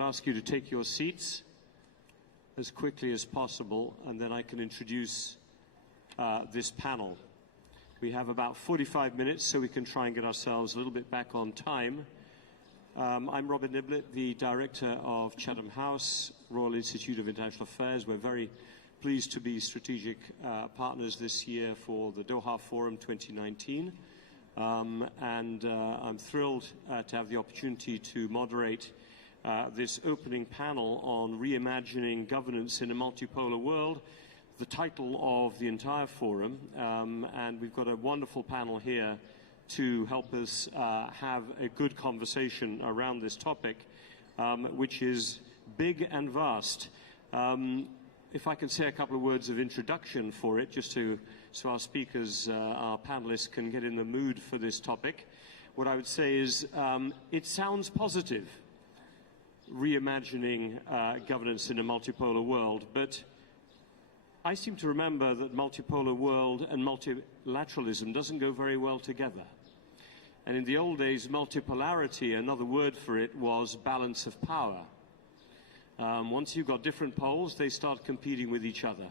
could ask you to take your seats as quickly as possible, and then I can introduce this panel. We have about 45 minutes, so we can try and get ourselves a little bit back on time. I'm Robin Niblett, the Director of Chatham House, Royal Institute of International Affairs. We're very pleased to be strategic partners this year for the Doha Forum 2019. I'm thrilled to have the opportunity to moderate this opening panel on reimagining governance in a multipolar world, the title of the entire forum. And we've got a wonderful panel here to help us have a good conversation around this topic, which is big and vast. If I can say a couple of words of introduction for it, just so our speakers, our panelists can get in the mood for this topic. What I would say is it sounds positive, reimagining governance in a multipolar world, but I seem to remember that multipolar world and multilateralism doesn't go very well together. And in the old days, multipolarity, another word for it was balance of power. Once you've got different poles, they start competing with each other.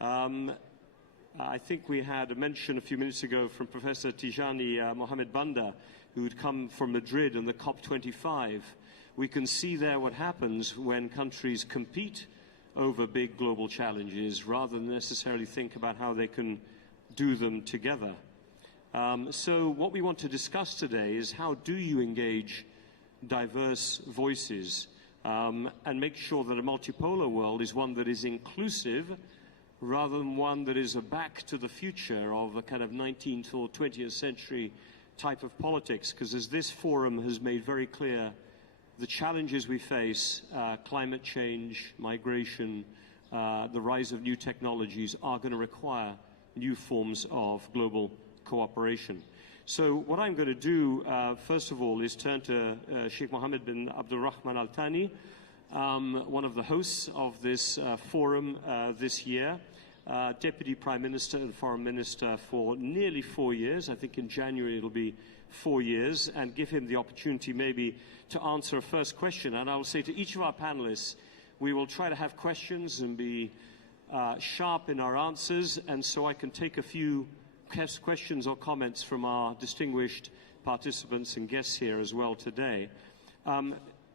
I think we had a mention a few minutes ago from Professor Tijani Mohamed Banda, who had come from Madrid and the COP25. We can see there what happens when countries compete over big global challenges rather than necessarily think about how they can do them together. So what we want to discuss today is how do you engage diverse voices and make sure that a multipolar world is one that is inclusive rather than one that is a back to the future of a kind of 19th or 20th century type of politics. Because as this forum has made very clear, the challenges we face, climate change, migration, the rise of new technologies are going to require new forms of global cooperation. So what I'm going to do, first of all, is turn to Sheikh Mohammed bin Abdul Rahman Al Thani, one of the hosts of this forum this year, Deputy Prime Minister and Foreign Minister for nearly 4 years. I think in January it'll be 4 years, and give him the opportunity maybe to answer a first question. And I will say to each of our panelists, we will try to have questions and be sharp in our answers, and so I can take a few questions or comments from our distinguished participants and guests here as well today.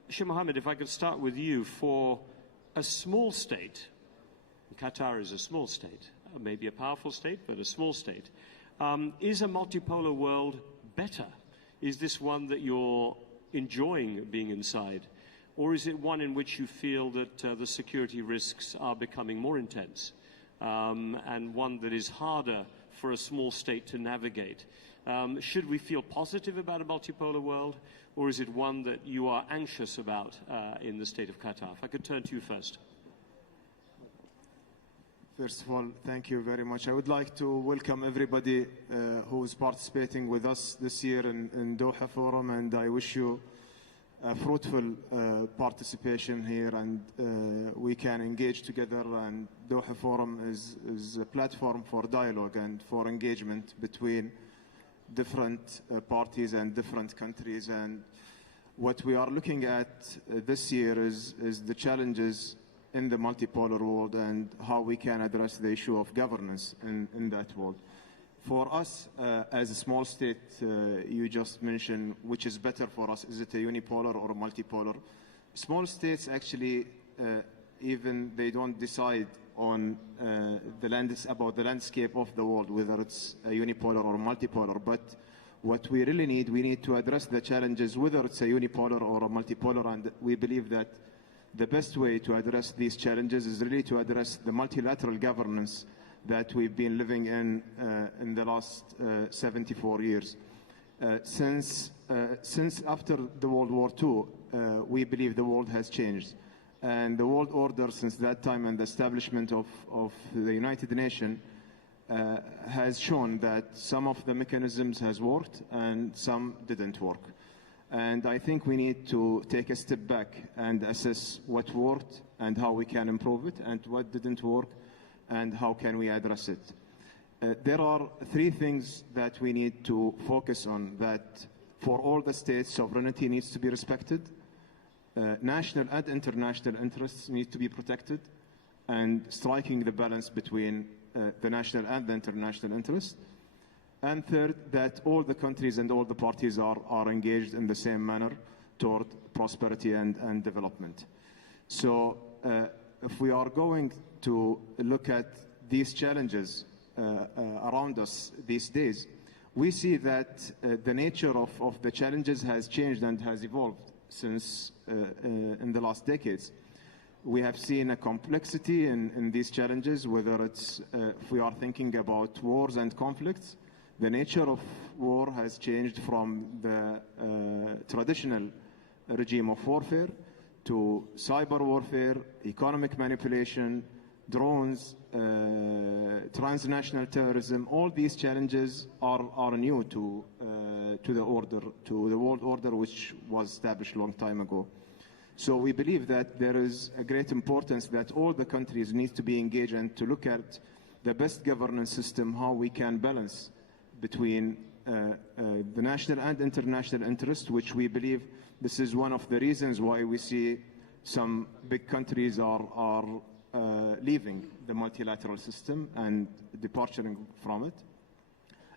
Sheikh Mohammed, if I could start with you. For a small state, Qatar is a small state, maybe a powerful state, but a small state, is a multipolar world better? Is this one that you're enjoying being inside? Or is it one in which you feel that the security risks are becoming more intense and one that is harder for a small state to navigate? Should we feel positive about a multipolar world, or is it one that you are anxious about in the state of Qatar? If I could turn to you first. First of all, thank you very much. I would like to welcome everybody who is participating with us this year in Doha Forum, and I wish you a fruitful participation here, and we can engage together. And Doha Forum is a platform for dialogue and for engagement between different parties and different countries. And what we are looking at this year is the challenges in the multipolar world and how we can address the issue of governance in that world. For us, as a small state, you just mentioned, which is better for us? Is it a unipolar or a multipolar? Small states actually, even they don't decide on about the landscape of the world, whether it's a unipolar or multipolar. But what we really need, we need to address the challenges, whether it's a unipolar or a multipolar. And we believe that the best way to address these challenges is really to address the multilateral governance that we've been living in the last 74 years. Since after the World War II, we believe the world has changed. And the world order since that time and the establishment of the United Nations has shown that some of the mechanisms has worked and some didn't work. And I think we need to take a step back and assess what worked and how we can improve it, and what didn't work and how can we address it. There are three things that we need to focus on. That for all the states, sovereignty needs to be respected. national and international interests need to be protected, and striking the balance between the national and the international interest. And third, that all the countries and all the parties are engaged in the same manner toward prosperity and development. So if we are going to look at these challenges around us these days, we see that the nature of the challenges has changed and has evolved since in the last decades. We have seen a complexity in these challenges, whether it's if we are thinking about wars and conflicts. The nature of war has changed from the traditional regime of warfare to cyber warfare, economic manipulation, drones, transnational terrorism. All these challenges are new to the world order, which was established a long time ago. So we believe that there is a great importance that all the countries need to be engaged and to look at the best governance system, how we can balance between the national and international interest, which we believe this is one of the reasons why we see some big countries are leaving the multilateral system and departing from it.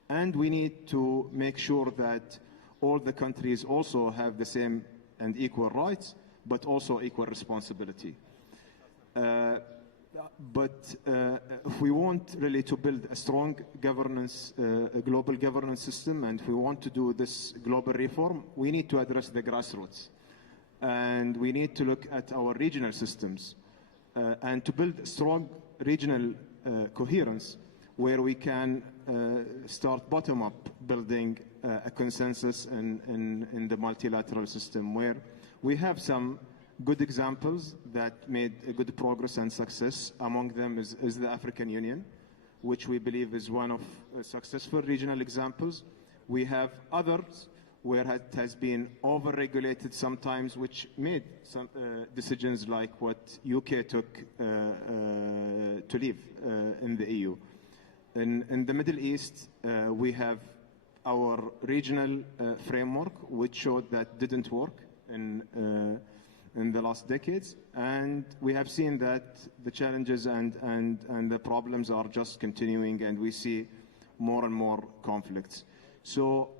And we need to make sure that all the countries also have the same and equal rights, but also equal responsibility. But if we want really to build a strong governance, a global governance system, and if we want to do this global reform, we need to address the grassroots. And we need to look at our regional systems and to build strong regional coherence where we can start bottom-up building a consensus in the multilateral system, where we have some good examples that made a good progress and success. Among them is the African Union, which we believe is one of successful regional examples. We have others where it has been over-regulated sometimes, which made some decisions like what UK took to leave in the EU. In the Middle East, we have our regional framework, which showed that didn't work in the last decades, and we have seen that the challenges and the problems are just continuing, and we see more and more conflicts. So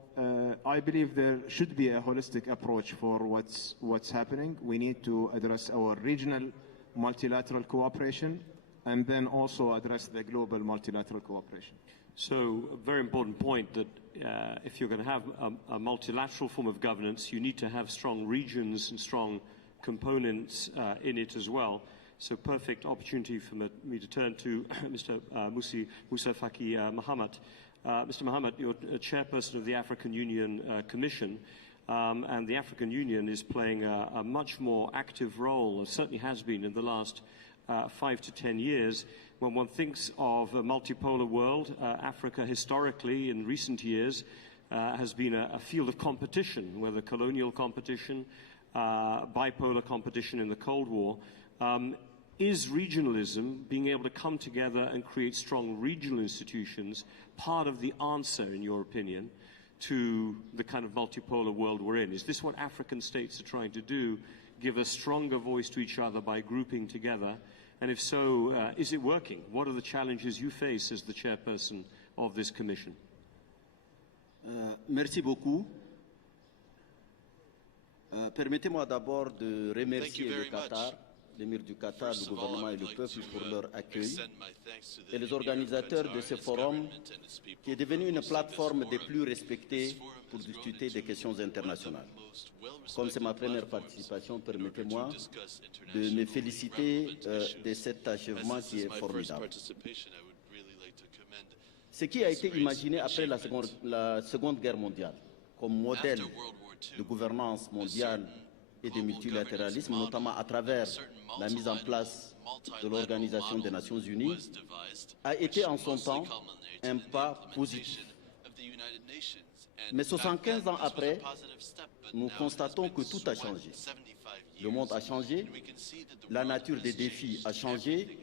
I believe there should be a holistic approach for what's happening. We need to address our regional multilateral cooperation and then also address the global multilateral cooperation. So a very important point that if you're going to have a multilateral form of governance, you need to have strong regions and strong components in it as well. So perfect opportunity for me to turn to Mr. Moussa Faki Mahamat. Mr. Mahamat, you're chairperson of the African Union Commission, and the African Union is playing a much more active role, certainly has been in the last 5 to 10 years. When one thinks of a multipolar world, Africa historically in recent years has been a field of competition, whether colonial competition, bipolar competition in the Cold War. Is regionalism, being able to come together and create strong regional institutions, part of the answer, in your opinion, to the kind of multipolar world we're in? Is this what African states are trying to do, give a stronger voice to each other by grouping together? And if so, is it working? What are the challenges you face as the chairperson of this commission? Merci beaucoup. Permettez-moi d'abord de remercier le Qatar, l'émir du Qatar, le gouvernement et le peuple pour leur accueil et les organisateurs de ce forum qui est devenu une plateforme des plus respectées pour discuter des questions internationales. Comme c'est ma première participation, permettez-moi de me féliciter de cet achèvement qui est formidable. Ce qui a été imaginé après la Seconde Guerre mondiale comme modèle de gouvernance mondiale et de multilatéralisme, notamment à travers la mise en place de l'Organisation des Nations Unies, a été en son temps un pas positif. Mais 75 ans après, nous constatons que tout a changé. Le monde a changé, la nature des défis a changé,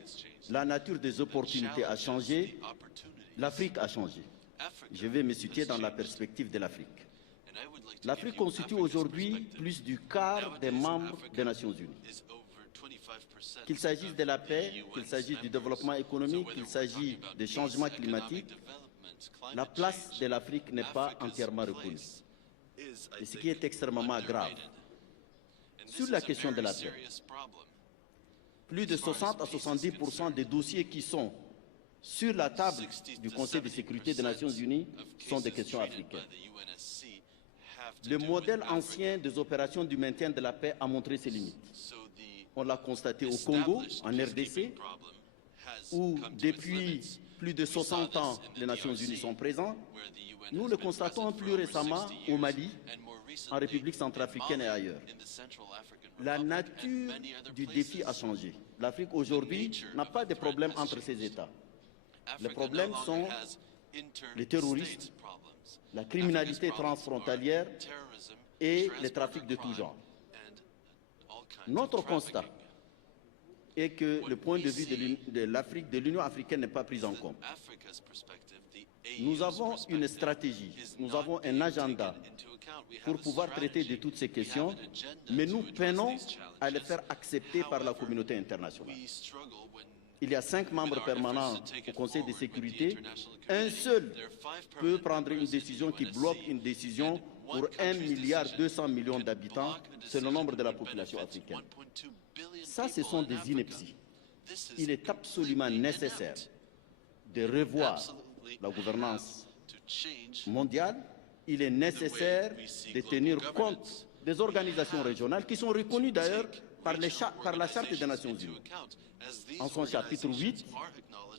la nature des opportunités a changé, l'Afrique a changé. Je vais me situer dans la perspective de l'Afrique. L'Afrique constitue aujourd'hui plus du quart des membres des Nations Unies. Qu'il s'agisse de la paix, qu'il s'agisse du développement économique, qu'il s'agisse des changements climatiques, la place de l'Afrique n'est pas entièrement reconnue. Et ce qui est extrêmement grave. Sur la question de la paix, plus de 60 à 70% des dossiers qui sont sur la table du Conseil de sécurité des Nations Unies sont des questions africaines. Le modèle ancien des opérations du maintien de la paix a montré ses limites. On l'a constaté au Congo, en RDC, où depuis plus de 60 ans, les Nations Unies sont présentes. Nous le constatons plus récemment au Mali, en République centrafricaine et ailleurs. La nature du défi a changé. L'Afrique aujourd'hui n'a pas de problème entre ses États. Les problèmes sont les terroristes, la criminalité transfrontalière et les trafics de tout genre. Notre constat est que le point de vue de l'Afrique, de l'Union africaine n'est pas pris en compte. Nous avons une stratégie, nous avons un agenda pour pouvoir traiter de toutes ces questions, mais nous peinons à les faire accepter par la communauté internationale. Il y a 5 membres permanents au Conseil de sécurité. Un seul peut prendre une décision qui bloque une décision pour 1,2 milliard d'habitants, c'est le nombre de la population africaine. Ça, ce sont des inepties. Il est absolument nécessaire de revoir la gouvernance mondiale. Il est nécessaire de tenir compte des organisations régionales qui sont reconnues d'ailleurs par la Charte des Nations Unies. En son chapitre 8,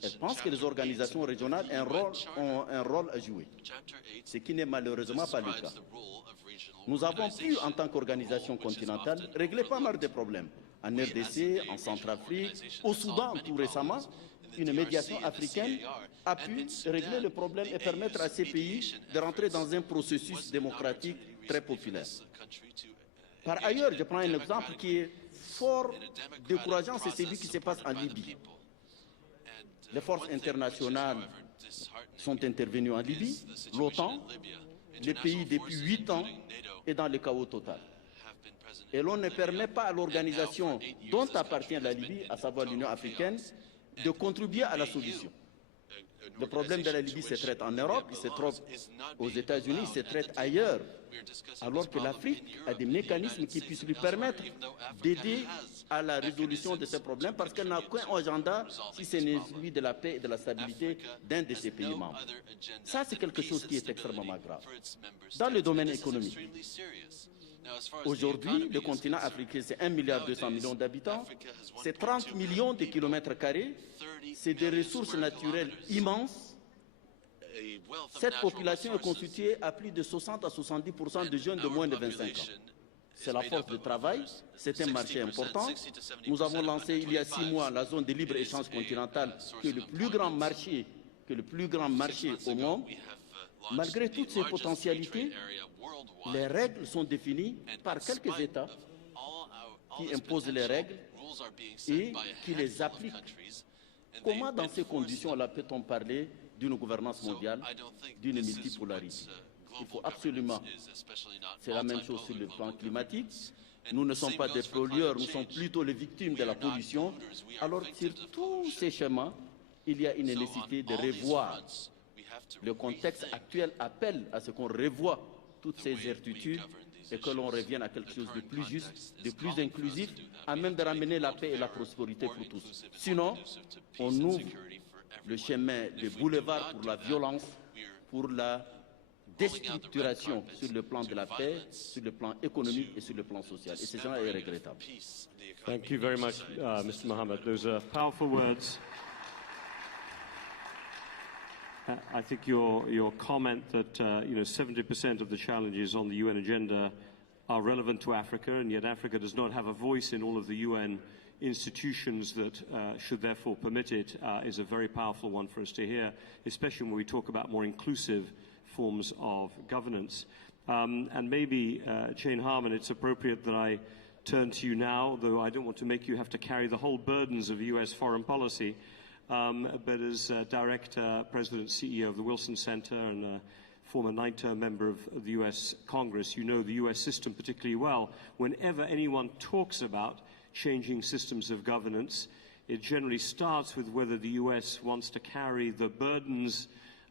elle pense que les organisations régionales ont un rôle à jouer, ce qui n'est malheureusement pas le cas. Nous avons pu, en tant qu'organisation continentale, régler pas mal de problèmes. En RDC, en Centrafrique, au Soudan tout récemment, une médiation africaine a pu régler le problème et permettre à ces pays de rentrer dans un processus démocratique très populaire. Par ailleurs, je prends un exemple qui est fort décourageant, c'est celui qui se passe en Libye. Les forces internationales sont intervenues en Libye, l'OTAN, le pays depuis 8 ans est dans le chaos total. Et l'on ne permet pas à l'organisation dont appartient la Libye, à savoir l'Union africaine, de contribuer à la solution. Le problème de la Libye se traite en Europe, il se traite aux États-Unis, il se traite ailleurs, alors que l'Afrique a des mécanismes qui puissent lui permettre d'aider à la résolution de ces problèmes, parce qu'elle n'a qu'un agenda, si ce n'est celui de la paix et de la stabilité d'un de ses pays membres. Ça, c'est quelque chose qui est extrêmement grave. Dans le domaine économique, aujourd'hui, le continent africain, c'est 1,2 milliard d'habitants, c'est 30 millions de kilomètres carrés, c'est des ressources naturelles immenses. Cette population est constituée à plus de 60 à 70% de jeunes de moins de 25 ans. C'est la force de travail, c'est un marché important. Nous avons lancé il y a 6 mois la zone de libre-échange continentale, qui est le plus grand marché au monde. Malgré toutes ces potentialités, les règles sont définies par quelques États qui imposent les règles et qui les appliquent. Comment, dans ces conditions-là, peut-on parler d'une gouvernance mondiale, d'une multipolarité? Il faut absolument, c'est la même chose sur le plan climatique. Nous ne sommes pas des pollueurs, nous sommes plutôt les victimes de la pollution. Alors, sur tous ces chemins, il y a une nécessité de revoir. Le contexte actuel appelle à ce qu'on revoie toutes ces certitudes et que l'on revienne à quelque chose de plus juste, de plus inclusif, à même de ramener la paix et la prospérité pour tous. Sinon, on ouvre le chemin de boulevard pour la violence, pour la déstructuration sur le plan de la paix, sur le plan économique et sur le plan social. Et c'est ça est regrettable. Thank you very much, Mr. Mohammed. Those are powerful words. I think your comment that 70% of the challenges on the UN agenda are relevant to Africa, and yet Africa does not have a voice in all of the UN institutions that should therefore permit it, is a very powerful one for us to hear, especially when we talk about more inclusive forms of governance. And maybe, Jane Harman, it's appropriate that I turn to you now, though I don't want to make you have to carry the whole burdens of US foreign policy. But as Director, President, CEO of the Wilson Center and former 9-term member of the US Congress, you know the US system particularly well. Whenever anyone talks about changing systems of governance, it generally starts with whether the US wants to carry the burdens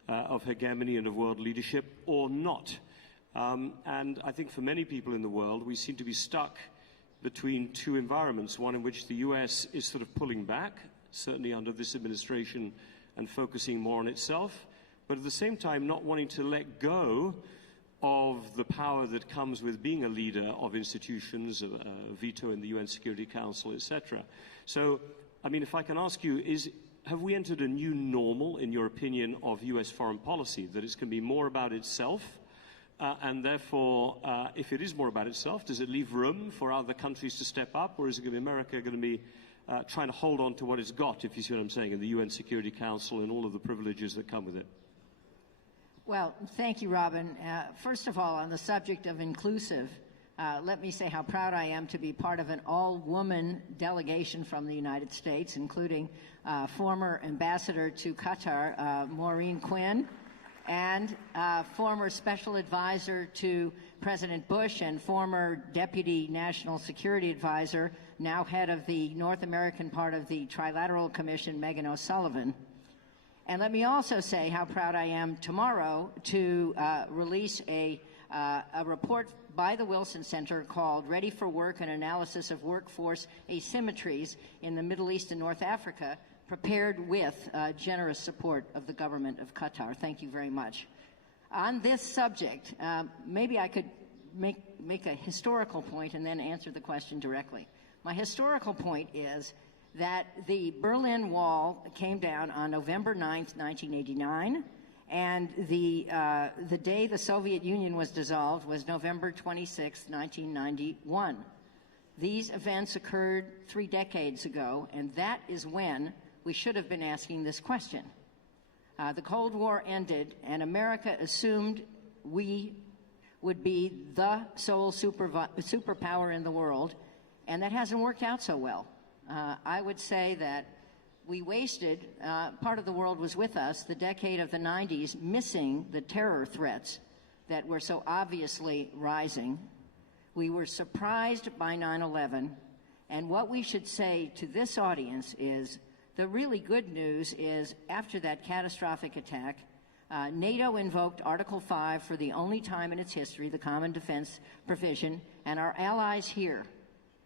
of hegemony and of world leadership or not. And I think for many people in the world, we seem to be stuck between two environments, one in which the US is sort of pulling back, certainly under this administration, and focusing more on itself, but at the same time not wanting to let go of the power that comes with being a leader of institutions, a veto in the UN Security Council, etc. So, I mean, if I can ask you, have we entered a new normal, in your opinion, of US foreign policy, that it's going to be more about itself? And therefore, if it is more about itself, does it leave room for other countries to step up, or is it going to be America going to be trying to hold on to what it's got, if you see what I'm saying, in the UN Security Council and all of the privileges that come with it? Well, thank you, Robin. First of all, on the subject of inclusive, let me say how proud I am to be part of an all-woman delegation from the United States, including former ambassador to Qatar, Maureen Quinn, and former special advisor to President Bush and former deputy national security advisor, now head of the North American part of the Trilateral Commission, Megan O'Sullivan. And let me also say how proud I am tomorrow to release a report by the Wilson Center called Ready for Work, an Analysis of Workforce Asymmetries in the Middle East and North Africa, prepared with generous support of the government of Qatar. Thank you very much. On this subject, maybe I could make a historical point and then answer the question directly. My historical point is that the Berlin Wall came down on November 9th, 1989, and the day the Soviet Union was dissolved was November 26th, 1991. These events occurred 3 decades ago, and that is when we should have been asking this question. The Cold War ended, and America assumed we would be the sole superpower in the world, and that hasn't worked out so well. I would say that we wasted, part of the world was with us, the decade of the 90s, missing the terror threats that were so obviously rising. We were surprised by 9/11, and what we should say to this audience is the really good news is after that catastrophic attack, NATO invoked Article 5 for the only time in its history, the Common Defense Provision, and our allies here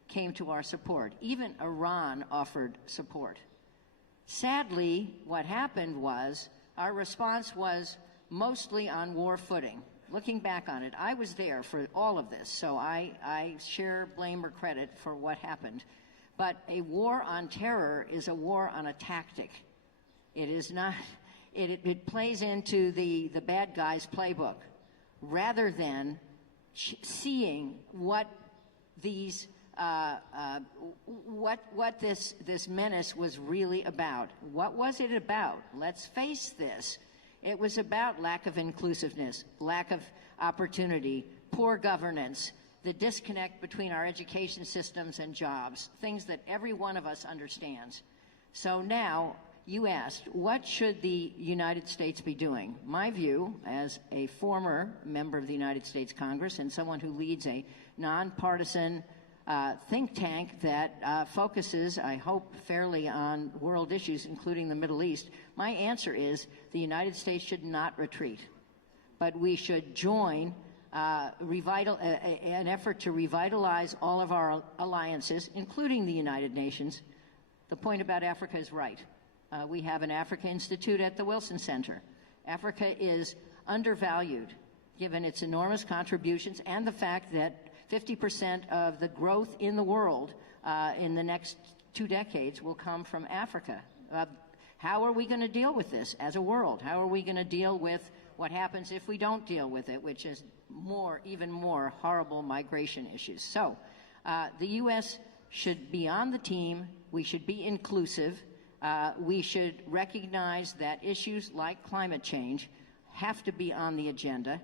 came to our support. Even Iran offered support. Sadly, what happened was our response was mostly on war footing. Looking back on it, I was there for all of this, so I share blame or credit for what happened. But a war on terror is a war on a tactic. It is not, it plays into the bad guy's playbook rather than seeing what these what this menace was really about. What was it about? Let's face this. It was about lack of inclusiveness, lack of opportunity, poor governance, the disconnect between our education systems and jobs, things that every one of us understands. So now, you asked, what should the United States be doing? My view, as a former member of the United States Congress and someone who leads a nonpartisan think tank that focuses, I hope, fairly on world issues, including the Middle East, my answer is the United States should not retreat, but we should join an effort to revitalize all of our alliances, including the United Nations. The point about Africa is right. We have an Africa Institute at the Wilson Center. Africa is undervalued, given its enormous contributions and the fact that 50% of the growth in the world in the next 2 decades will come from Africa. How are we going to deal with this as a world? How are we going to deal with what happens if we don't deal with it, which is even more horrible migration issues? So the U.S. should be on the team. We should be inclusive. We should recognize that issues like climate change have to be on the agenda.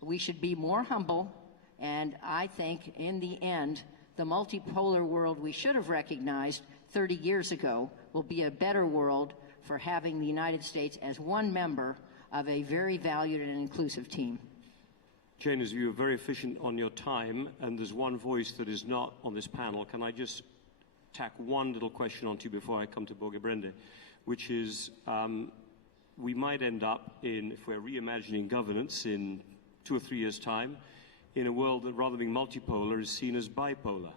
We should be more humble. And I think, in the end, the multipolar world we should have recognized 30 years ago will be a better world for having the United States as one member of a very valued and inclusive team. Jane, as you are very efficient on your time, and there's one voice that is not on this panel, can I just tack one little question onto you before I come to Borge Brende, which is we might end up in, if we're reimagining governance in 2 or 3 years' time, in a world that rather than being multipolar is seen as bipolar.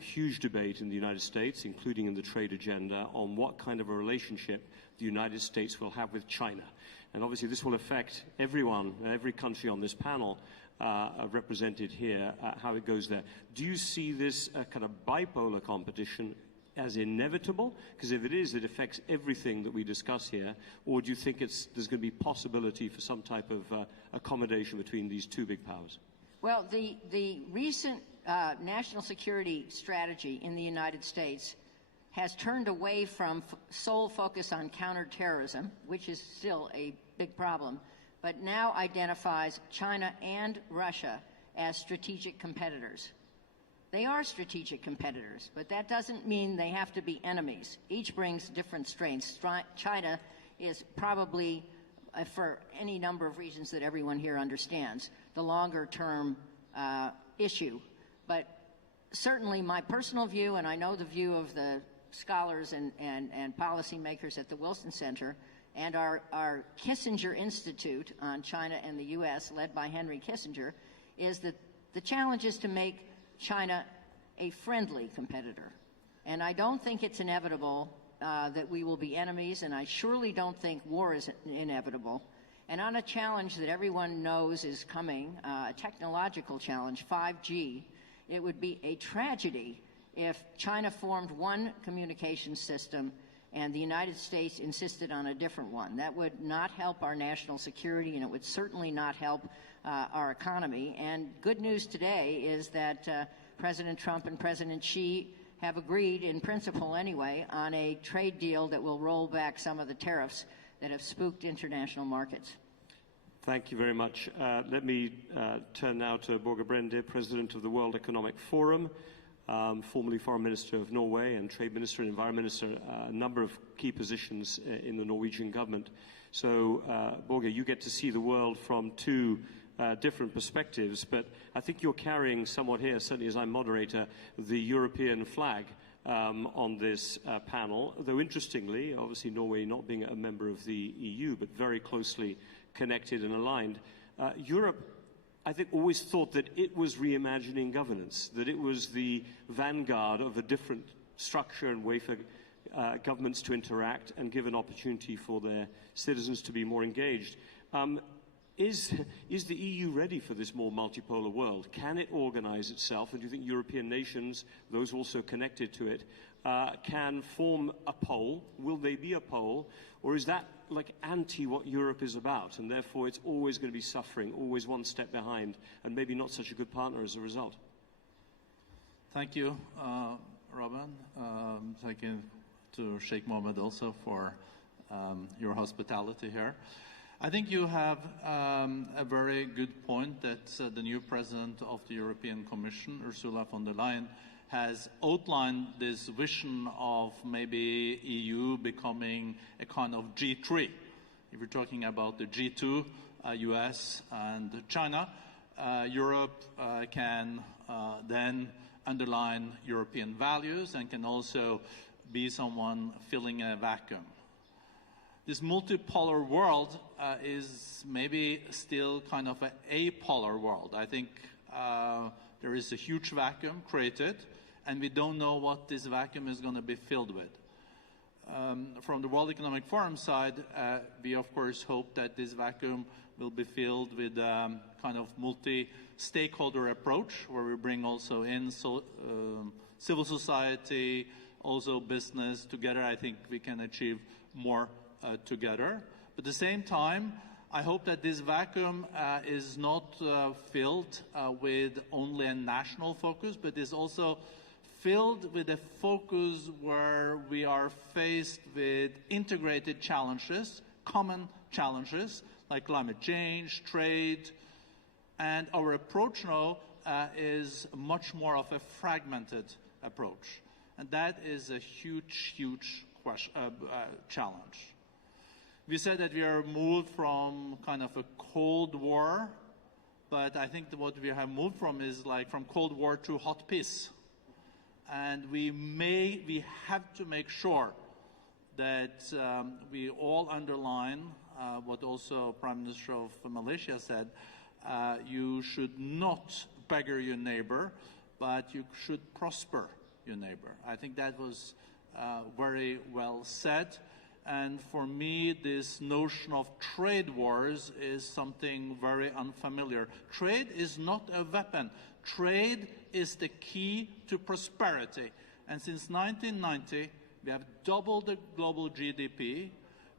Huge debate in the United States, including in the trade agenda, on what kind of a relationship the United States will have with China. And obviously this will affect everyone, every country on this panel represented here, how it goes there. Do you see this kind of bipolar competition as inevitable? Because if it is, it affects everything that we discuss here. Or do you think there's going to be possibility for some type of accommodation between these two big powers? Well, the recent national security strategy in the United States has turned away from sole focus on counterterrorism, which is still a big problem, but now identifies China and Russia as strategic competitors. They are strategic competitors, but that doesn't mean they have to be enemies. Each brings different strengths. China is probably, for any number of reasons that everyone here understands, the longer-term issue. But certainly my personal view, and I know the view of the scholars and policymakers at the Wilson Center and our Kissinger Institute on China and the U.S., led by Henry Kissinger, is that the challenge is to make China a friendly competitor. And I don't think it's inevitable that we will be enemies, and I surely don't think war is inevitable. And on a challenge that everyone knows is coming, a technological challenge, 5G, it would be a tragedy if China formed one communication system and the United States insisted on a different one. That would not help our national security, and it would certainly not help our economy. And good news today is that President Trump and President Xi have agreed, in principle anyway, on a trade deal that will roll back some of the tariffs that have spooked international markets. Thank you very much. Let me turn now to Borge Brende, President of the World Economic Forum, formerly Foreign Minister of Norway and Trade Minister and Environment Minister, a number of key positions in the Norwegian government. So, Borge, you get to see the world from two different perspectives, but I think you're carrying somewhat here, certainly as I'm moderator, the European flag on this panel, though interestingly, obviously Norway not being a member of the EU, but very closely connected and aligned. Europe, I think, always thought that it was reimagining governance, that it was the vanguard of a different structure and way for governments to interact and give an opportunity for their citizens to be more engaged. Is the EU ready for this more multipolar world? Can it organize itself? And do you think European nations, those also connected to it, can form a pole? Will they be a pole? Or is that like anti what Europe is about, and therefore it's always going to be suffering, always one step behind, and maybe not such a good partner as a result? Thank you, Robin. Thank you to Sheikh Mohammed also for your hospitality here. I think you have a very good point that the new president of the European Commission, Ursula von der Leyen, has outlined this vision of maybe EU becoming a kind of G3. If we're talking about the G2, US and China, Europe can then underline European values and can also be someone filling a vacuum. This multipolar world is maybe still kind of an apolar world. I think there is a huge vacuum created, and we don't know what this vacuum is going to be filled with. From the World Economic Forum side, we of course hope that this vacuum will be filled with kind of multi-stakeholder approach, where we bring also in civil society, also business together. I think we can achieve more together. But at the same time, I hope that this vacuum is not filled with only a national focus, but is also filled with a focus where we are faced with integrated challenges, common challenges, like climate change, trade, and our approach now is much more of a fragmented approach. And that is a huge, huge challenge. We said that we are moved from kind of a Cold War, but I think that what we have moved from is like from Cold War to hot peace. And we have to make sure that we all underline what also Prime Minister of Malaysia said, you should not beggar your neighbor, but you should prosper your neighbor. I think that was very well said. And for me, this notion of trade wars is something very unfamiliar. Trade is not a weapon. Trade is the key to prosperity. And since 1990, we have doubled the global GDP.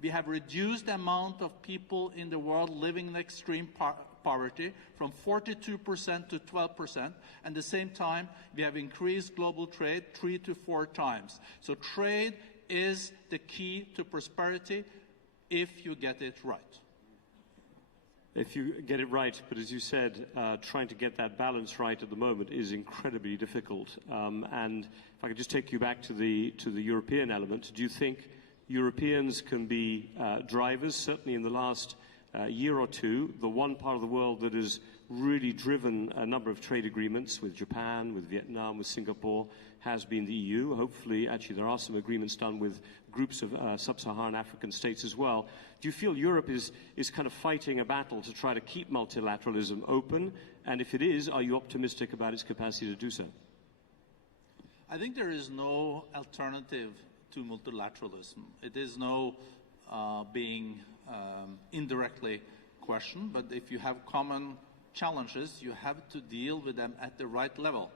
We have reduced the amount of people in the world living in extreme poverty from 42% to 12%. At the same time, we have increased global trade 3 to 4 times. So trade is the key to prosperity if you get it right. If you get it right, but as you said, trying to get that balance right at the moment is incredibly difficult. And if I could just take you back to the European element, do you think Europeans can be drivers? Certainly in the last year or two, the one part of the world that has really driven a number of trade agreements with Japan, with Vietnam, with Singapore, has been the EU. Hopefully, actually, there are some agreements done with groups of sub-Saharan African states as well. Do you feel Europe is kind of fighting a battle to try to keep multilateralism open? And if it is, are you optimistic about its capacity to do so? I think there is no alternative to multilateralism. It is no being indirectly questioned, but if you have common challenges, you have to deal with them at the right level.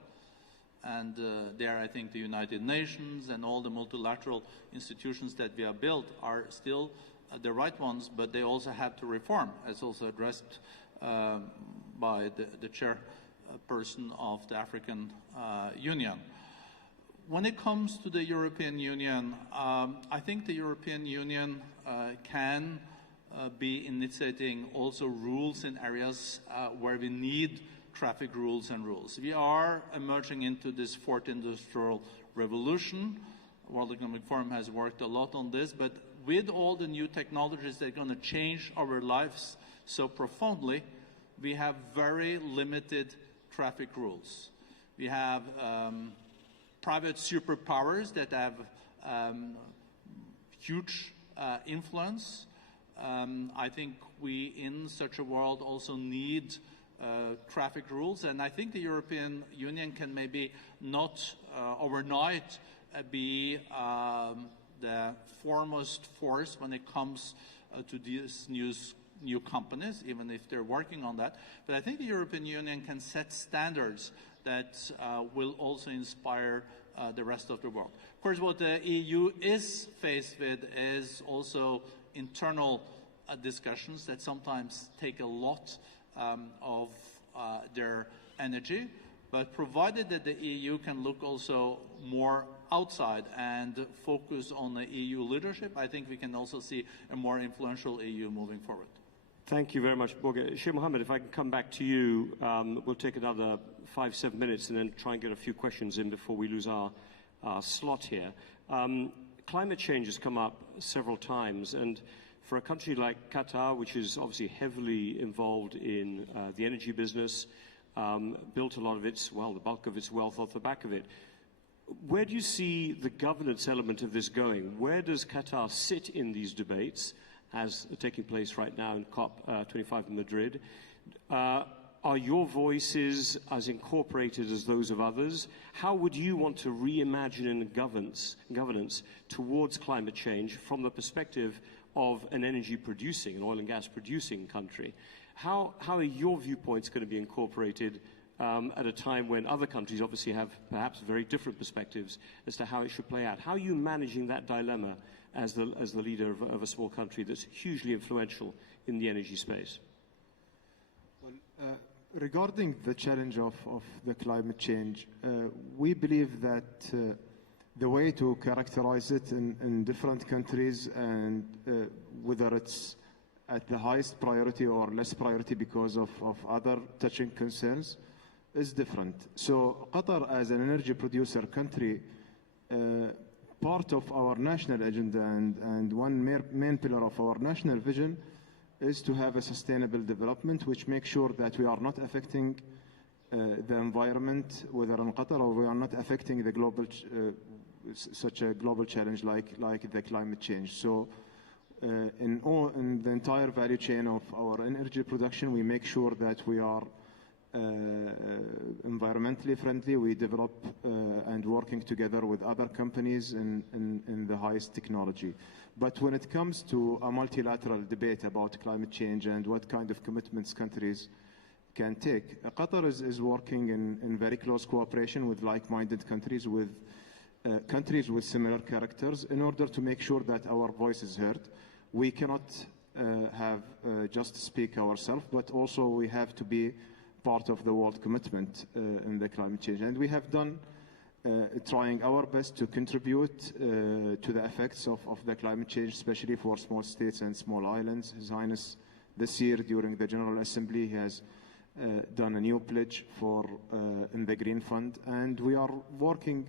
And there, I think the United Nations and all the multilateral institutions that we have built are still the right ones, but they also have to reform, as also addressed by the chairperson of the African Union. When it comes to the European Union, I think the European Union can be initiating also rules in areas where we need traffic rules and rules. We are emerging into this fourth industrial revolution. World Economic Forum has worked a lot on this, but with all the new technologies that are going to change our lives so profoundly, we have very limited traffic rules. We have private superpowers that have huge influence. I think we, in such a world, also need traffic rules, and I think the European Union can maybe not overnight be the foremost force when it comes to these new companies, even if they're working on that. But I think the European Union can set standards that will also inspire the rest of the world. Of course, what the EU is faced with is also internal discussions that sometimes take a lot of their energy, but provided that the EU can look also more outside and focus on the EU leadership, I think we can also see a more influential EU moving forward. Thank you very much, Borge. Sheikh Mohammed, if I can come back to you, we'll take another 5-7 minutes and then try and get a few questions in before we lose our slot here. Climate change has come up several times, and for a country like Qatar, which is obviously heavily involved in the energy business, built a lot of its, well, the bulk of its wealth off the back of it, where do you see the governance element of this going? Where does Qatar sit in these debates, as are taking place right now in COP25 in Madrid? Are your voices as incorporated as those of others? How would you want to reimagine in governance towards climate change from the perspective of an energy producing, an oil and gas producing country? How are your viewpoints going to be incorporated at a time when other countries obviously have perhaps very different perspectives as to how it should play out? How are you managing that dilemma as the leader of a small country that's hugely influential in the energy space? Well, regarding the challenge of the climate change, we believe that the way to characterize it in different countries, and whether it's at the highest priority or less priority because of other touching concerns, is different. So Qatar, as an energy producer country, part of our national agenda and one main pillar of our national vision is to have a sustainable development which makes sure that we are not affecting the environment, whether in Qatar, or we are not affecting the global, such a global challenge like the climate change. So in the entire value chain of our energy production, we make sure that we are environmentally friendly. We develop and working together with other companies in the highest technology. But when it comes to a multilateral debate about climate change and what kind of commitments countries can take, Qatar is working in very close cooperation with like-minded countries, with countries with similar characters, in order to make sure that our voice is heard. We cannot just speak ourselves, but also we have to be part of the world commitment in the climate change. And we have done trying our best to contribute to the effects of the climate change, especially for small states and small islands. His Highness, this year during the General Assembly, has done a new pledge for in the Green Fund, and we are working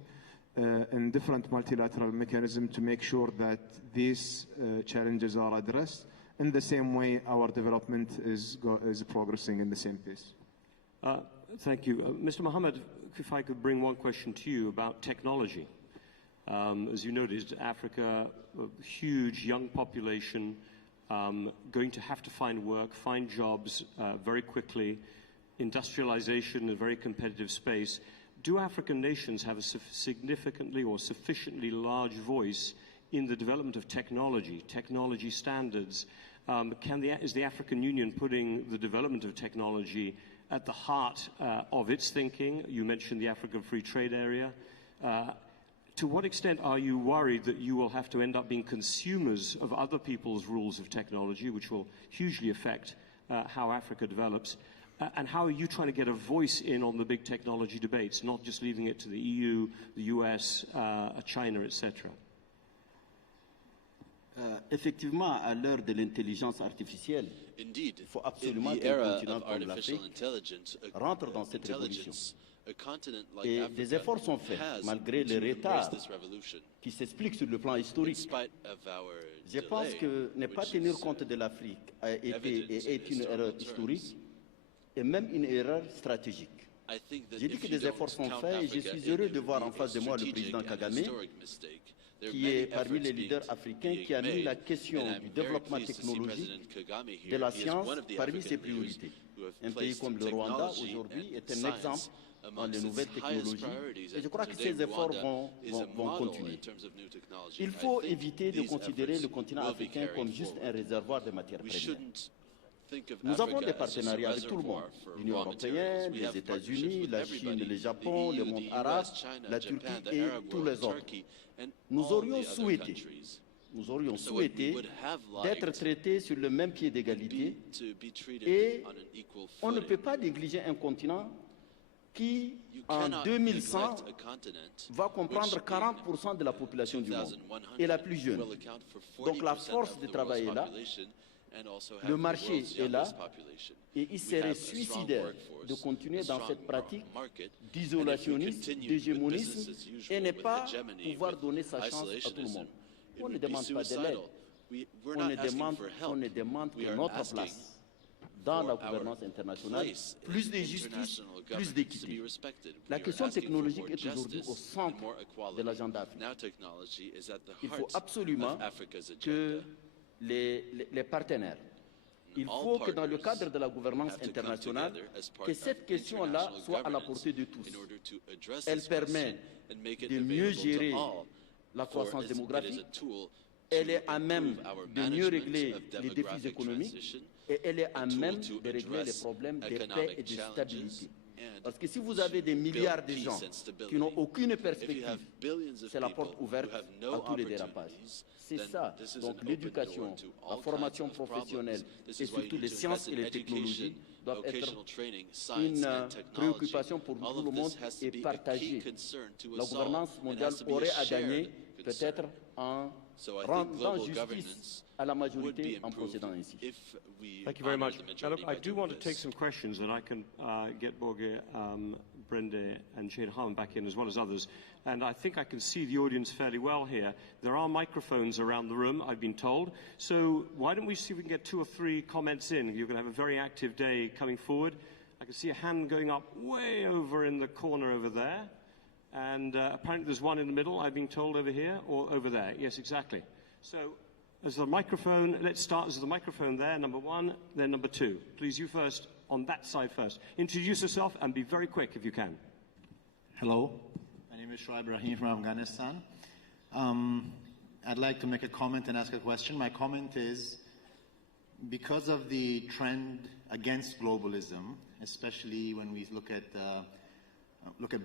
in different multilateral mechanisms to make sure that these challenges are addressed in the same way our development is progressing in the same pace. Thank you. Mr. Mohammed, if I could bring one question to you about technology. As you noticed, Africa, a huge young population, going to have to find work, find jobs very quickly, industrialization, a very competitive space. Do African nations have a significantly or sufficiently large voice in the development of technology standards? Is the African Union putting the development of technology at the heart of its thinking? You mentioned the African Free Trade Area. To what extent are you worried that you will have to end up being consumers of other people's rules of technology, which will hugely affect how Africa develops? And how are you trying to get a voice in on the big technology debates, not just leaving it to the EU, the US, China, etc.? Effectivement, à l'heure de l'intelligence artificielle, il faut absolument qu'un continent comme l'Afrique rentre dans cette révolution. Et des efforts sont faits, malgré le retard qui s'explique sur le plan historique. Je pense que ne pas tenir compte de l'Afrique est une erreur historique et même une erreur stratégique. J'ai dit que des efforts sont faits et je suis heureux de voir en face de moi le président Kagame, qui est parmi les leaders africains, qui a mis la question du développement technologique de la science parmi ses priorités. Un pays comme le Rwanda, aujourd'hui, est un exemple dans les nouvelles technologies, et je crois que ces efforts vont continuer. Il faut éviter de considérer le continent africain comme juste un réservoir de matières premières. Nous avons des partenariats avec tout le monde, l'Union européenne, les États-Unis, la Chine, le Japon, le monde arabe, la Turquie et tous les autres. Nous aurions souhaité d'être traités sur le même pied d'égalité, et on ne peut pas négliger un continent qui, en 2100, va comprendre 40% de la population du monde, et la plus jeune. Donc la force de travail est là, le marché est là, et il serait suicidaire de continuer dans cette pratique d'isolationnisme, d'hégémonisme, et ne pas pouvoir donner sa chance à tout le monde. On ne demande pas de l'aide, on ne demande que notre place dans la gouvernance internationale, plus de justice, plus d'équité. La question technologique est aujourd'hui au centre de l'agenda africain. Il faut absolument que les partenaires, il faut que dans le cadre de la gouvernance internationale, que cette question-là soit à la portée de tous. Elle permet de mieux gérer la croissance démographique, elle est à même de mieux régler les défis économiques, et elle est à même de régler les problèmes de paix et de stabilité. Parce que si vous avez des milliards de gens qui n'ont aucune perspective, c'est la porte ouverte à tous les dérapages. C'est ça. Donc l'éducation, la formation professionnelle et surtout les sciences et les technologies doivent être une préoccupation pour tout le monde et partagée. La gouvernance mondiale aurait à gagner peut-être en rendant justice à la majorité en procédant ainsi. Thank you very much. Now, look, I do want to take some questions, and I can get Borge, Brende, and Shane Harman back in, as well as others. And I think I can see the audience fairly well here. There are microphones around the room, I've been told. So why don't we see if we can get 2 or 3 comments in? You're going to have a very active day coming forward. I can see a hand going up way over in the corner over there. And apparently there's one in the middle, I've been told, over here, or over there. Yes, exactly. So there's the microphone. Let's start. There's the microphone there, number 1, then number 2. Please, you first, on that side first. Introduce yourself and be very quick if you can. Hello, my name is Shoaib Rahim from Afghanistan. I'd like to make a comment and ask a question. My comment is, because of the trend against globalism, especially when we look at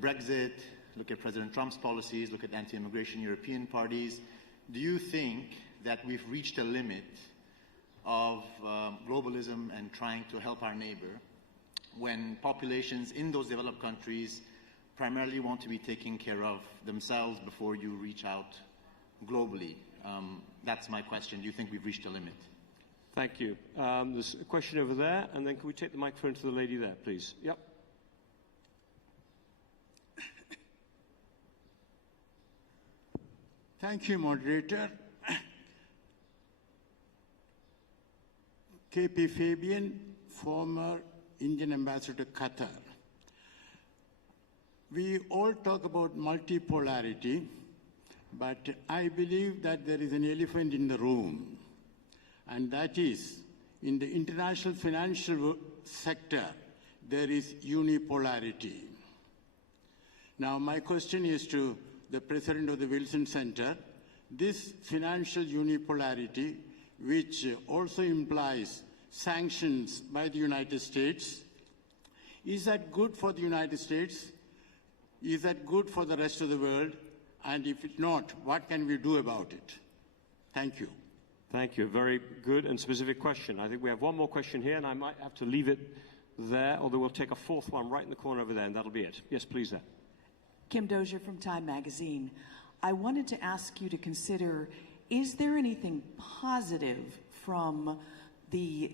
Brexit, look at President Trump's policies, look at anti-immigration European parties, do you think that we've reached a limit of globalism and trying to help our neighbor when populations in those developed countries primarily want to be taking care of themselves before you reach out globally? That's my question. Do you think we've reached a limit? Thank you. There's a question over there, and then can we take the microphone to the lady there, please? Yep. Thank you, moderator. KP Fabian, former Indian ambassador to Qatar. We all talk about multipolarity, but I believe that there is an elephant in the room, and that is, in the international financial sector, there is unipolarity. Now, my question is to the president of the Wilson Center. This financial unipolarity, which also implies sanctions by the United States, is that good for the United States? Is that good for the rest of the world? And if it's not, what can we do about it? Thank you. Thank you. Very good and specific question. I think we have one more question here, and I might have to leave it there, although we'll take a 4th one right in the corner over there, and that'll be it. Yes, please, there. Kim Dozier from Time Magazine. I wanted to ask you to consider, is there anything positive from the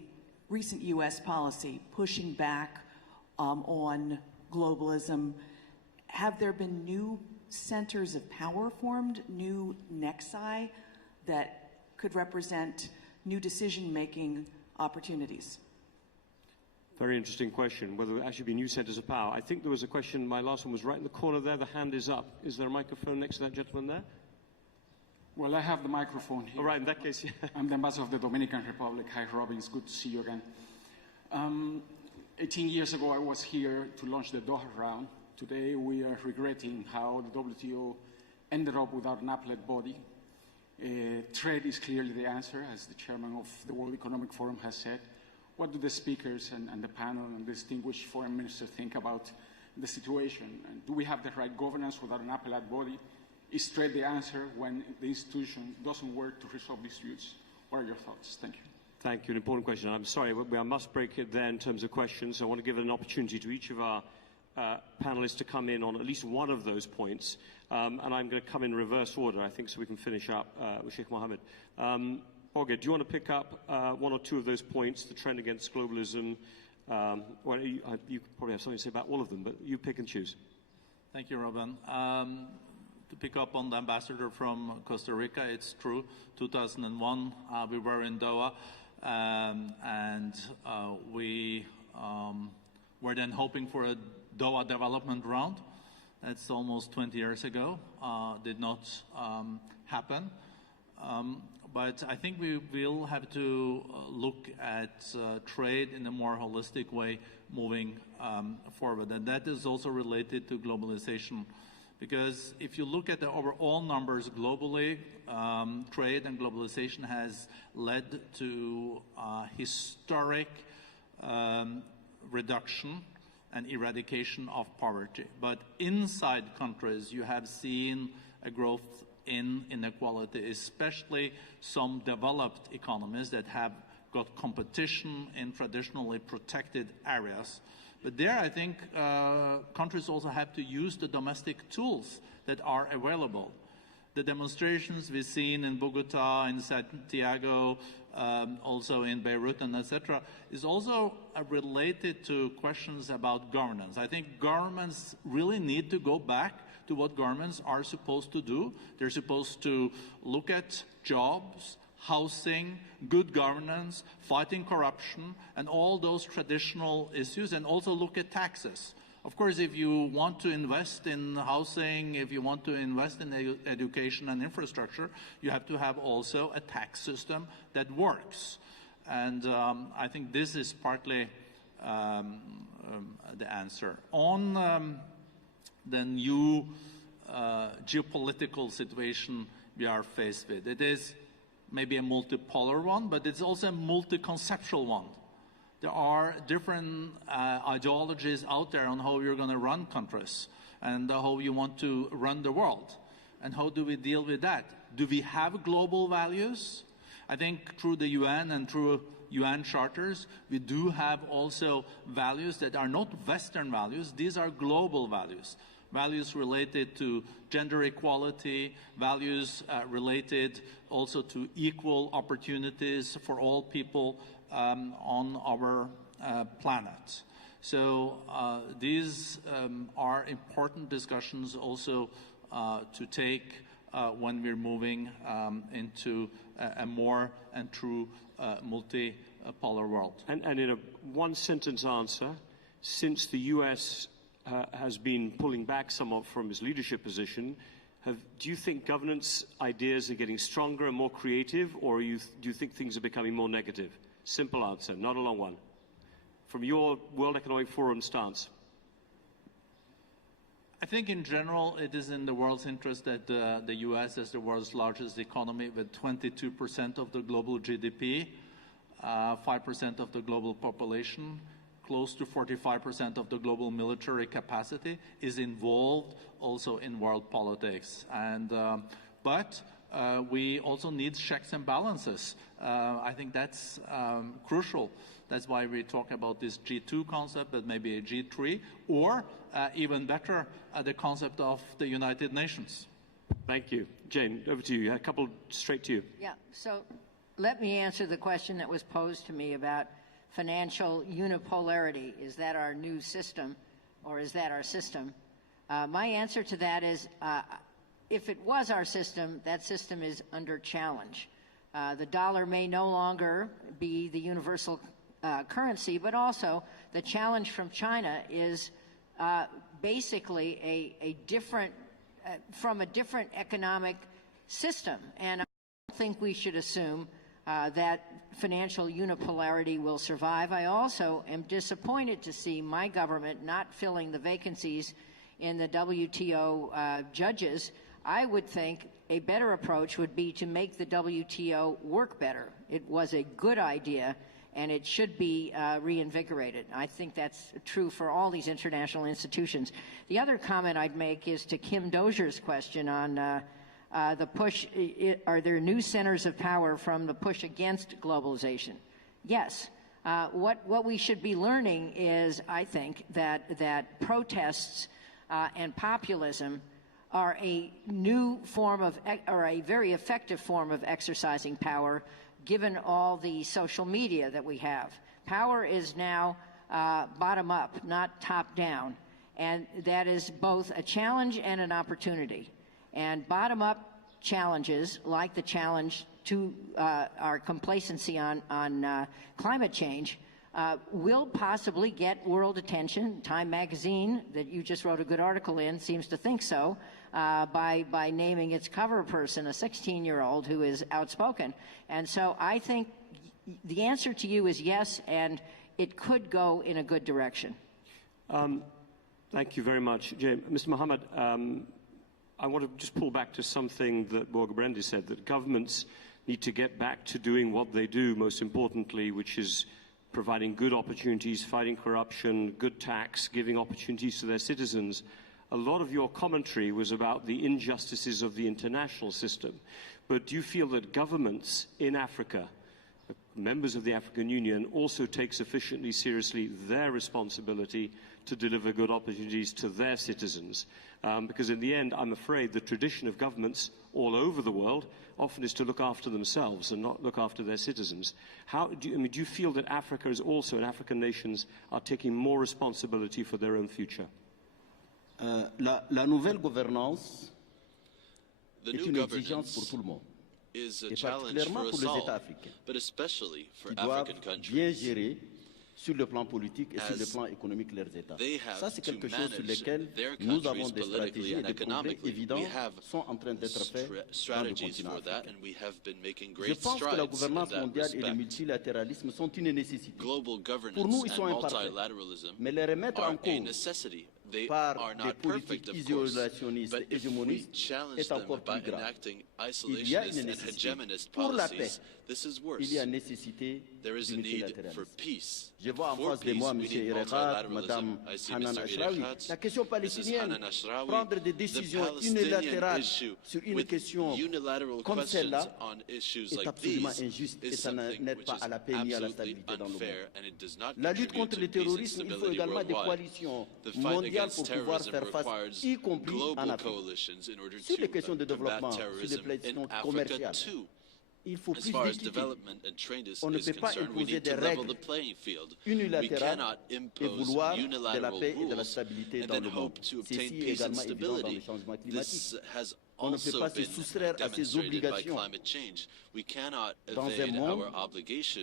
recent U.S. policy pushing back on globalism? Have there been new centers of power formed, new nexi that could represent new decision-making opportunities? Very interesting question, whether there actually be new centers of power. I think there was a question, my last one was right in the corner there, the hand is up. Is there a microphone next to that gentleman there? Well, I have the microphone here. All right, in that case, yeah. I'm the ambassador of the Dominican Republic. Hi, Robin, it's good to see you again. 18 years ago, I was here to launch the Doha round. Today, we are regretting how the WTO ended up without an appellate body. Trade is clearly the answer, as the chairman of the World Economic Forum has said. What do the speakers and the panel and the distinguished foreign ministers think about the situation? And do we have the right governance without an appellate body? Is trade the answer when the institution doesn't work to resolve disputes? What are your thoughts? Thank you. Thank you. An important question. I'm sorry, I must break it there in terms of questions. I want to give an opportunity to each of our panelists to come in on at least one of those points. And I'm going to come in reverse order, I think, so we can finish up with Sheikh Mohammed. Borge, do you want to pick up 1 or 2 of those points, the trend against globalism? Well, you probably have something to say about all of them, but you pick and choose. Thank you, Robin. To pick up on the ambassador from Costa Rica, it's true. 2001, we were in Doha, and we were then hoping for a Doha development round. That's almost 20 years ago. Did not happen. But I think we will have to look at trade in a more holistic way moving forward. And that is also related to globalization. Because if you look at the overall numbers globally, trade and globalization has led to historic reduction and eradication of poverty. But inside countries, you have seen a growth in inequality, especially some developed economies that have got competition in traditionally protected areas. But there, I think, countries also have to use the domestic tools that are available. The demonstrations we've seen in Bogota, in Santiago, also in Beirut, and etc., is also related to questions about governance. I think governments really need to go back to what governments are supposed to do. They're supposed to look at jobs, housing, good governance, fighting corruption, and all those traditional issues, and also look at taxes. Of course, if you want to invest in housing, if you want to invest in education and infrastructure, you have to have also a tax system that works. And I think this is partly the answer. On the new geopolitical situation we are faced with, it is maybe a multipolar one, but it's also a multi-conceptual one. There are different ideologies out there on how you're going to run countries and how you want to run the world. And how do we deal with that? Do we have global values? I think through the UN and through UN charters, we do have also values that are not Western values. These are global values. Values related to gender equality, values related also to equal opportunities for all people on our planet. So these are important discussions also to take when we're moving into a more and true multipolar world. And in a one-sentence answer, since the US has been pulling back somewhat from its leadership position, do you think governance ideas are getting stronger and more creative, or do you think things are becoming more negative? Simple answer, not a long one. From your World Economic Forum stance. I think in general it is in the world's interest that the US, as the world's largest economy with 22% of the global GDP, 5% of the global population, close to 45% of the global military capacity, is involved also in world politics. And, but we also need checks and balances. I think that's crucial. That's why we talk about this G2 concept, but maybe a G3, or even better, the concept of the United Nations. Thank you. Jane, over to you. A couple straight to you. Yeah, so let me answer the question that was posed to me about financial unipolarity. Is that our new system, or is that our system? My answer to that is, if it was our system, that system is under challenge. The dollar may no longer be the universal currency, but also the challenge from China is basically a different, from a different economic system. And I don't think we should assume that financial unipolarity will survive. I also am disappointed to see my government not filling the vacancies in the WTO judges. I would think a better approach would be to make the WTO work better. It was a good idea, and it should be reinvigorated. I think that's true for all these international institutions. The other comment I'd make is to Kim Dozier's question on the push, are there new centers of power from the push against globalization? Yes. What we should be learning is, I think, that protests and populism are a new form of, or a very effective form of exercising power, given all the social media that we have. Power is now bottom up, not top down. And that is both a challenge and an opportunity. And bottom up challenges, like the challenge to our complacency on climate change, will possibly get world attention. Time magazine, that you just wrote a good article in, seems to think so, by naming its cover person a 16-year-old who is outspoken. And so I think the answer to you is yes, and it could go in a good direction. Thank you very much, Jane. Mr. Mohammed, I want to just pull back to something that Borge Brendi said, that governments need to get back to doing what they do most importantly, which is providing good opportunities, fighting corruption, good tax, giving opportunities to their citizens. A lot of your commentary was about the injustices of the international system. But do you feel that governments in Africa, members of the African Union, also take sufficiently seriously their responsibility to deliver good opportunities to their citizens? Because in the end, I'm afraid the tradition of governments all over the world often is to look after themselves and not look after their citizens. Do you feel that Africa is also, and African nations are taking more responsibility for their own future? La nouvelle gouvernance est une exigence pour tout le monde, et particulièrement pour les États africains, qui doivent bien gérer sur le plan politique et sur le plan économique leurs États. Ça, c'est quelque chose sur lequel nous avons des stratégies et des progrès évidents sont en train d'être faits dans le continent africain. Je pense que la gouvernance mondiale et le multilatéralisme sont une nécessité. Pour nous, ils sont imparfaits, mais les remettre en cause par des politiques isolationnistes et hégémonistes est encore plus grave. Il y a une nécessité. Pour la paix, il y a nécessité du multilatéralisme. Je vois en face de moi M. Erekat, Mme Hanan Ashrawi. La question palestinienne, prendre des décisions unilatérales sur une question comme celle-là est absolument injuste et ça n'aide pas à la paix ni à la stabilité dans le monde. La lutte contre le terrorisme, il faut également des coalitions mondiales pour pouvoir faire face, y compris en Afrique. Sur les questions de développement, sur les questions commerciales, il faut plus d'équité. On ne peut pas imposer des règles unilatérales et vouloir de la paix et de la stabilité dans le monde. Ceci est également évident dans le changement climatique. On ne peut pas se soustraire à ces obligations dans un monde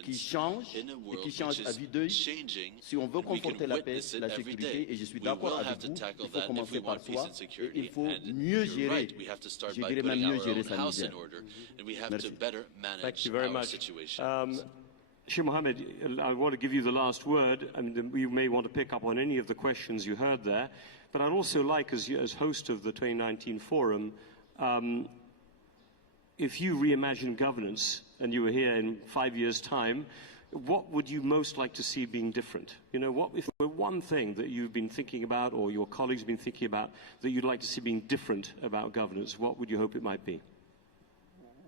qui change et qui change à vue d'œil. Si on veut conforter la paix, la sécurité, et je suis d'accord avec vous, il faut commencer par soi et il faut mieux gérer, je dirais même mieux gérer sa misère. Merci. Thank you very much. Sheikh Mohammed, I want to give you the last word. I mean, you may want to pick up on any of the questions you heard there, but I'd also like, as host of the 2019 forum, if you reimagine governance and you were here in 5 years' time, what would you most like to see being different? You know, what if there were one thing that you've been thinking about or your colleagues have been thinking about that you'd like to see being different about governance, what would you hope it might be?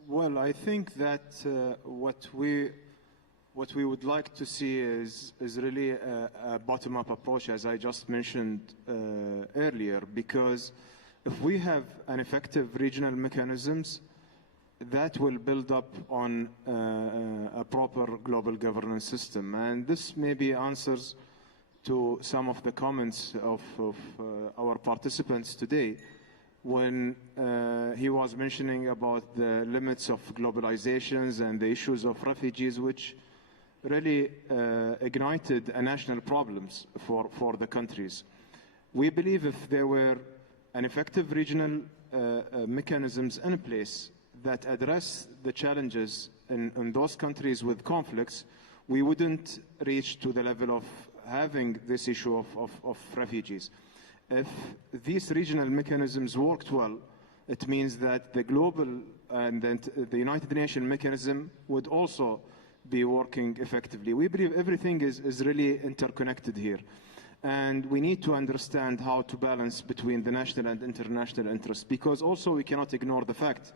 Well, I think that what we would like to see is really a bottom-up approach, as I just mentioned earlier, because if we have an effective regional mechanisms, that will build up on a proper global governance system. And this maybe answers to some of the comments of our participants today when he was mentioning about the limits of globalizations and the issues of refugees, which really ignited national problems for the countries. We believe if there were an effective regional mechanisms in place that address the challenges in those countries with conflicts, we wouldn't reach to the level of having this issue of refugees. If these regional mechanisms worked well, it means that the global and the United Nations mechanism would also be working effectively. We believe everything is really interconnected here. And we need to understand how to balance between the national and international interests, because also we cannot ignore the fact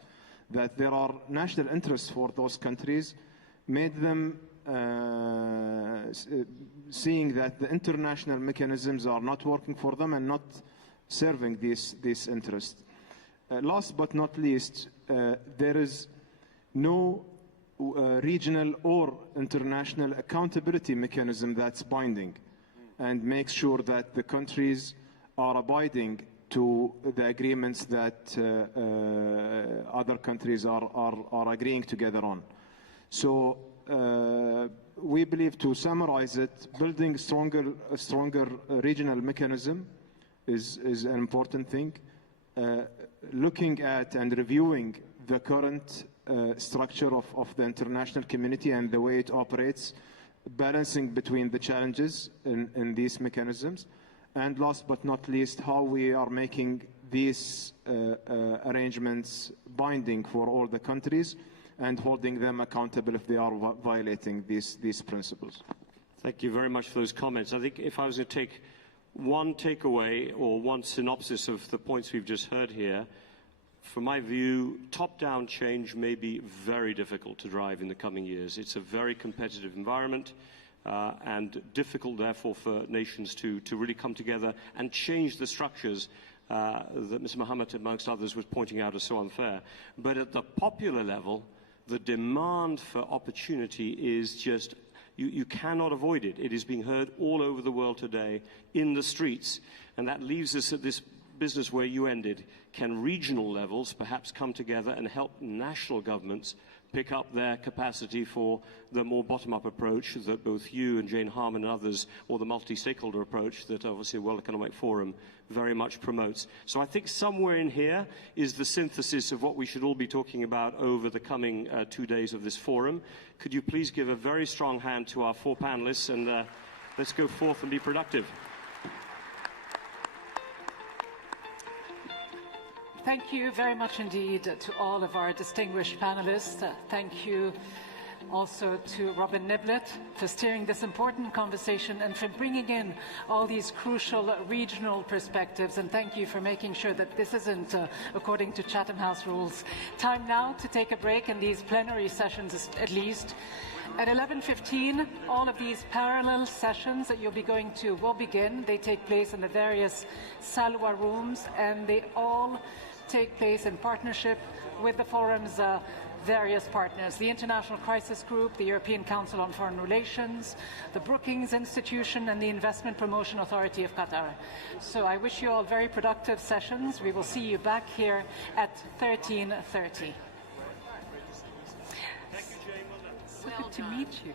that there are national interests for those countries, made them seeing that the international mechanisms are not working for them and not serving these interests. Last but not least, there is no regional or international accountability mechanism that's binding and makes sure that the countries are abiding to the agreements that other countries are agreeing together on. So we believe, to summarize it, building a stronger regional mechanism is an important thing. Looking at and reviewing the current structure of the international community and the way it operates, balancing between the challenges in these mechanisms, and last but not least, how we are making these arrangements binding for all the countries and holding them accountable if they are violating these principles. Thank you very much for those comments. I think if I was to take one takeaway or one synopsis of the points we've just heard here, from my view, top-down change may be very difficult to drive in the coming years. It's a very competitive environment and difficult, therefore, for nations to really come together and change the structures that Mr. Mohammed, amongst others, was pointing out as so unfair. But at the popular level, the demand for opportunity is just, you cannot avoid it. It is being heard all over the world today in the streets. And that leaves us at this business where you ended. Can regional levels perhaps come together and help national governments pick up their capacity for the more bottom-up approach that both you and Jane Harman and others, or the multi-stakeholder approach that obviously World Economic Forum very much promotes. So I think somewhere in here is the synthesis of what we should all be talking about over the coming 2 days of this forum. Could you please give a very strong hand to our 4 panelists, and let's go forth and be productive. Thank you very much indeed to all of our distinguished panelists. Thank you also to Robin Niblett for steering this important conversation and for bringing in all these crucial regional perspectives. And thank you for making sure that this isn't according to Chatham House rules. Time now to take a break in these plenary sessions at least. At 11:15, all of these parallel sessions that you'll be going to will begin. They take place in the various Salwa rooms, and they all take place in partnership with the forum's various partners, the International Crisis Group, the European Council on Foreign Relations, the Brookings Institution, and the Investment Promotion Authority of Qatar. So I wish you all very productive sessions. We will see you back here at 13:30. Thank you, Jane. So good to meet you.